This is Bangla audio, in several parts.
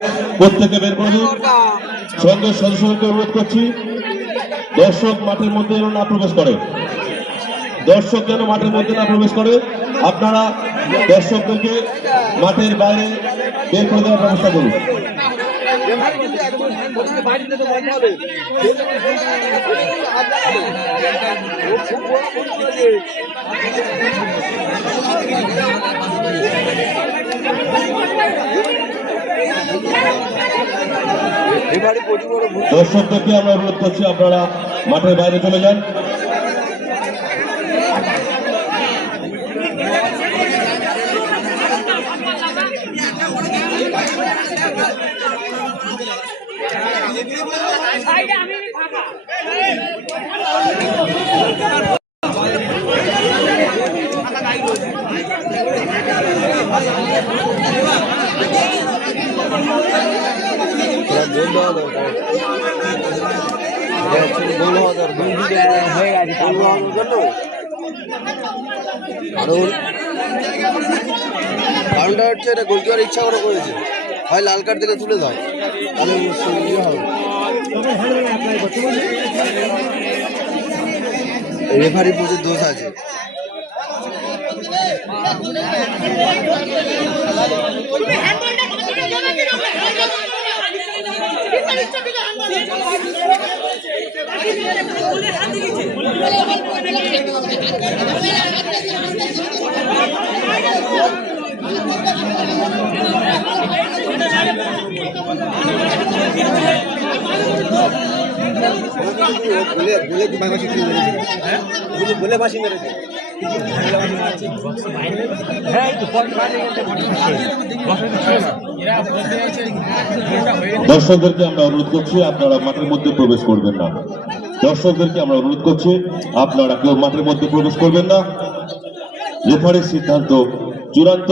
প্রত্যেকে বের করে দিন। সঙ্গে সদস্যকে অনুরোধ করছি দর্শক মাঠের মধ্যে যেন না প্রবেশ করে, দর্শক যেন মাঠের মধ্যে না প্রবেশ করে। আপনারা দর্শকদেরকে মাঠের বাইরে বের করে দেওয়ার ব্যবস্থা করুন। দর্শকদেরকে আমরা অনুরোধ করছি আপনারা মাঠের বাইরে চলে যান। কারণটা হচ্ছে এটা গোলকিপার ইচ্ছা করে করেছে, হয় লাল কার্ড দিলে তুলে দেয়, তাহলে ইয়ে হবে। রেফারি প্রচুর দোষ আছে। দর্শকদেরকে আমরা অনুরোধ করছি আপনারা মাঠের মধ্যে প্রবেশ করবেন না। দর্শকদেরকে আমরা অনুরোধ করছি আপনারা কেউ মাঠের মধ্যে প্রবেশ করবেন না। রেফারির সিদ্ধান্ত চূড়ান্ত।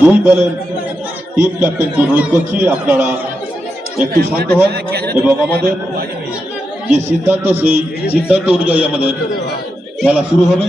দুই দলের টিম ক্যাপ্টেনকে অনুরোধ করছি আপনারা একটু শান্ত হন এবং আমাদের যে সিদ্ধান্ত সেই সিদ্ধান্ত অনুযায়ী আমাদের খেলা শুরু হবে।